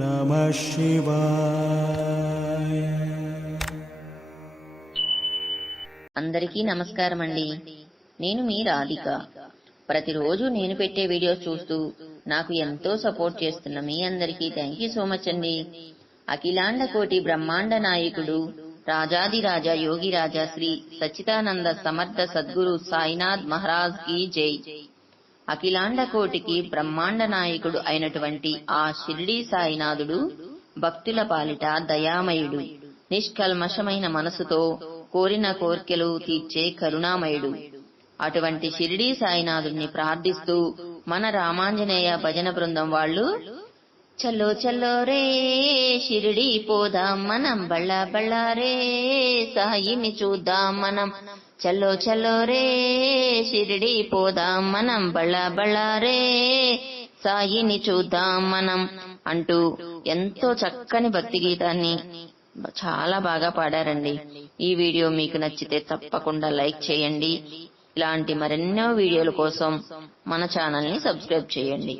నమ అందరికీ నమస్కారం అండి నేను మీ రాధిక. ప్రతిరోజు నేను పెట్టే వీడియోస్ చూస్తూ నాకు ఎంతో సపోర్ట్ చేస్తున్న మీ అందరికీ థ్యాంక్ యూ సో మచ్ అండి. అఖిలాండ కోటి బ్రహ్మాండ నాయకుడు రాజాది రాజా యోగి రాజా శ్రీ సచ్చిదానంద సమర్థ సద్గురు సాయినాథ్ మహారాజ్కి జై. అఖిలాండ కోటికి బ్రహ్మాండ నాయకుడు అయినటువంటి ఆ షిరిడీ సాయినాథుడు భక్తుల పాలిట దయామయుడు నిష్కల్మషమైన మనసుతో కోరిన కోర్కెలు తీర్చే కరుణామయుడు. అటువంటి షిరిడీ సాయినాథుడిని ప్రార్థిస్తూ మన రామాంజనేయ భజన బృందం వాళ్ళు చల్లో చల్లో రే షిరిడి పోదాం మనం బళ్ళ బళ్ళ రే సాయిని చూద్దాం మనం. చల్లో చల్లో రే షిరిడి పోదాం మనం బళ్ళ బళ్ళ రే సాయిని చూద్దాం మనం అంటూ ఎంతో చక్కని భక్తి గీతాన్ని చాలా బాగా పాడారండి. ఈ వీడియో మీకు నచ్చితే తప్పకుండా లైక్ చేయండి. ఇలాంటి మరెన్నో వీడియోల కోసం మన ఛానల్ని సబ్స్క్రైబ్ చేయండి.